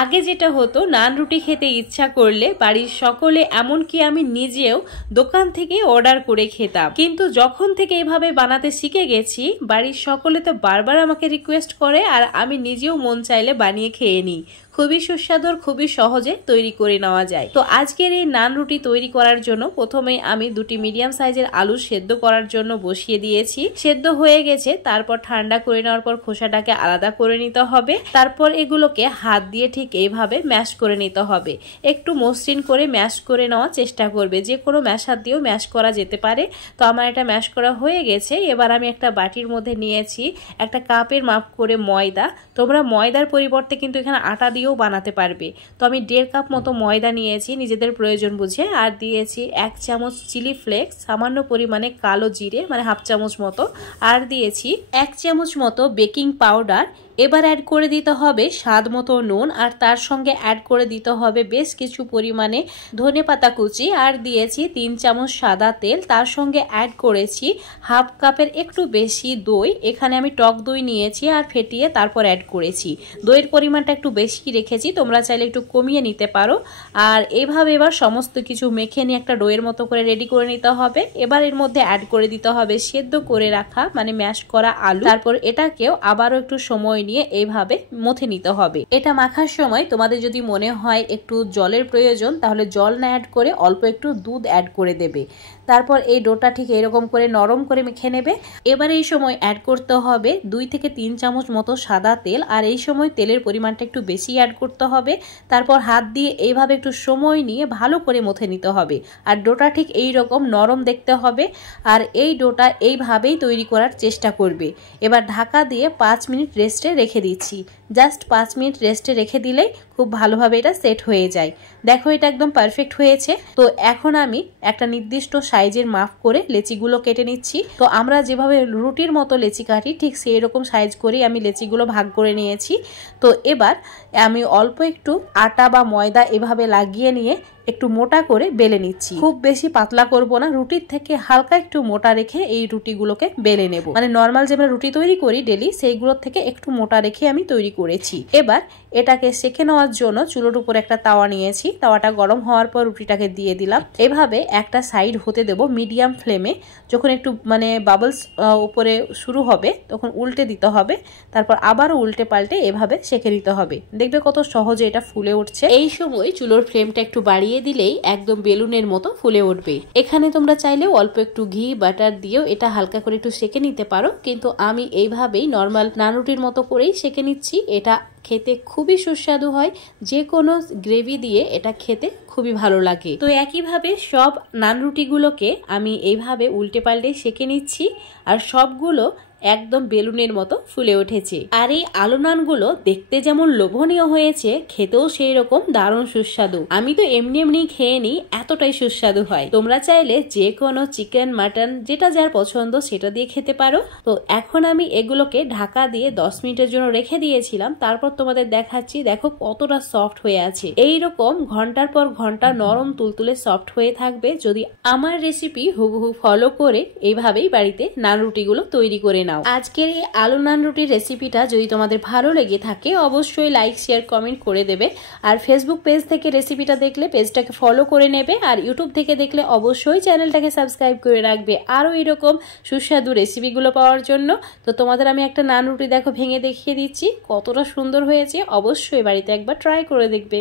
আগে যেটা হতো নান রুটি খেতে ইচ্ছা করলে বাড়ির সকলে এমনকি আমি নিজেও দোকান থেকে অর্ডার করে খেতাম, কিন্তু যখন থেকে এভাবে বানাতে শিখে গেছি বাড়ির সকলে তো বারবার আমাকে রিকোয়েস্ট করে আর আমি নিজেও মন চাইলে বানিয়ে খেয়ে নিই। খুবই সুস্বাদু, খুবই সহজে তৈরি করে নেওয়া যায়। তো আজকের এই নান রুটি তৈরি করার জন্য প্রথমে আমি দুটি মিডিয়াম সাইজের আলু সেদ্ধ করার জন্য বসিয়ে দিয়েছি। সেদ্ধ হয়ে গেছে, তারপর ঠান্ডা করে নেওয়ার পর খোসাটাকে আলাদা করে নিতে হবে। তারপর এগুলোকে হাত দিয়ে ঠিক এইভাবে ম্যাশ করে নিতে হবে। একটু মসৃণ করে ম্যাশ করে নেওয়ার চেষ্টা করবে, যে কোনো ম্যাশার দিয়েও ম্যাশ করা যেতে পারে। তো আমার এটা ম্যাশ করা হয়ে গেছে। এবার আমি একটা বাটির মধ্যে নিয়েছি একটা কাপের মাপ করে ময়দা। তোমরা ময়দার পরিবর্তে কিন্তু এখানে আটা দিয়েও বানাতে পারবে। তো আমি 1.5 কাপ মতো ময়দা নিয়েছি নিজেদের প্রয়োজন বুঝে, আর দিয়েছি 1 চামচ চিলি ফ্লেক্স, সামান্য পরিমাণে কালো জিরে মানে হাফ চামচ মতো, আর দিয়েছি 1 চামচ মতো বেকিং পাউডার। এবার অ্যাড করে দিতে হবে স্বাদ মতো নুন, আর তার সঙ্গে অ্যাড করে দিতে হবে বেশ কিছু পরিমাণে ধনেপাতা কুচি, আর দিয়েছি 3 চামচ সাদা তেল। তার সঙ্গে অ্যাড করেছি হাফ কাপের একটু বেশি দই। এখানে আমি টক দই নিয়েছি আর ফেটিয়ে তারপর অ্যাড করেছি। দইয়ের পরিমাণটা একটু বেশি রেখেছি, তোমরা চাইলে একটু কমিয়ে নিতে পারো। আর এইভাবে এবার সমস্ত কিছু মেখে নিয়ে একটা ডোয়ের মতো করে রেডি করে নিতে হবে। এবার এর মধ্যে অ্যাড করে দিতে হবে সেদ্ধ করে রাখা মানে ম্যাশ করা আলু। তারপর এটাকেও আবারও একটু সময় নিয়ে এইভাবে মথে নিতে হবে। এটা মাখার সময় তোমাদের যদি মনে হয় একটু জলের প্রয়োজন, তাহলে জল না অ্যাড করে অল্প একটু দুধ অ্যাড করে দেবে। তারপর এই ডোটা ঠিক এরকম করে নরম করে মেখে নেবে। এবার এই সময় অ্যাড করতে হবে 2 থেকে 3 চামচ মতো সাদা তেল, আর এই সময় তেলের পরিমাণটা একটু বেশি অ্যাড করতে হবে। তারপর হাত দিয়ে এইভাবে একটু সময় নিয়ে ভালো করে মথে নিতে হবে। আর ডোটা ঠিক এই রকম নরম দেখতে হবে, আর এই ডোটা এইভাবেই তৈরি করার চেষ্টা করবে। এবার ঢাকা দিয়ে 5 মিনিট রেস্টে রেখে দিচ্ছি। জাস্ট 5 মিনিট রেস্টে রেখে দিলেই খুব ভালোভাবে এটা সেট হয়ে যায়। দেখো এটা একদম পারফেক্ট হয়েছে। তো এখন আমি একটা নির্দিষ্ট সাইজের মাপ করে লেচিগুলো কেটে নিচ্ছি। তো আমরা যেভাবে রুটির মতো লেচি কাটি ঠিক সেই রকম সাইজ করেই আমি লেচিগুলো ভাগ করে নিয়েছি। তো এবার আমি অল্প একটু আটা বা ময়দা এভাবে লাগিয়ে নিয়ে একটু মোটা করে বেলে নিচ্ছি। খুব বেশি পাতলা করব না, রুটির থেকে হালকা একটু মোটা রেখে এই রুটিগুলোকে বেলে নেব। মানে নর্মাল যে আমরা রুটি তৈরি করি ডেলি সেইগুলোর থেকে একটু মোটা রেখে আমি তৈরি করেছি। এবার এটাকে সেকে নেওয়ার জন্য চুলোর উপর একটা তাওয়া নিয়েছি। তাওয়াটা গরম হওয়ার পর রুটিটাকে দিয়ে দিলাম। এভাবে একটা সাইড হতে দেব মিডিয়াম ফ্লেমে। যখন একটু মানে বাবলস উপরে শুরু হবে তখন উল্টে দিতে হবে। তারপর আবারও উল্টে পাল্টে এভাবে সেকে নিতে হবে। দেখবে কত সহজে এটা ফুলে উঠছে। এই সময় চুলোর ফ্লেমটা একটু বাড়িয়ে দিলেই একদম বেলুনের মতো ফুলে উঠবে। এখানে তোমরা চাইলে অল্প একটু ঘি বাটার দিয়েও এটা হালকা করে একটু সেকে নিতে পারো, কিন্তু আমি এইভাবেই নর্মাল নান রুটির মতো করেই সেকে নিচ্ছি। এটা খেতে খুবই সুস্বাদু হয়, যে কোনো গ্রেভি দিয়ে এটা খেতে খুবই ভালো লাগে। তো একইভাবে সব নান রুটিগুলোকে আমি এইভাবে উল্টে পাল্টে সেকে নিচ্ছি, আর সবগুলো একদম বেলুনের মতো ফুলে উঠেছে। আর এই আলু নানগুলো দেখতে যেমন লোভনীয় হয়েছে, খেতেও সেই রকম দারুণ সুস্বাদু। আমি তো এমনি এমনি খেয়ে নিই, এতটাই সুস্বাদু হয়। তোমরা চাইলে যে কোনো চিকেন মাটন যেটা যার পছন্দ সেটা দিয়ে খেতে পারো। তো এখন আমি এগুলোকে ঢাকা দিয়ে 10 মিনিটের জন্য রেখে দিয়েছিলাম। তারপর তোমাদের দেখাচ্ছি, দেখো কতটা সফট হয়ে আছে। এইরকম ঘন্টার পর ঘন্টা নরম তুলতুলে সফট হয়ে থাকবে যদি আমার রেসিপি হুবহু ফলো করে এইভাবেই বাড়িতে নান রুটিগুলো তৈরি করে নাও। আজকের এই আলু নান রুটির রেসিপিটা যদি তোমাদের ভালো লেগে থাকে অবশ্যই লাইক শেয়ার কমেন্ট করে দেবে। আর ফেসবুক পেজ থেকে রেসিপিটা দেখলে পেজটাকে ফলো করে নেবে, আর ইউটিউব থেকে দেখলে অবশ্যই চ্যানেলটাকে সাবস্ক্রাইব করে রাখবে আরও এরকম সুস্বাদু রেসিপিগুলো পাওয়ার জন্য। তো তোমাদের আমি একটা নান রুটি দেখো ভেঙে দেখিয়ে দিচ্ছি কতটা সুন্দর হয়েছে। অবশ্যই বাড়িতে একবার ট্রাই করে দেখবে।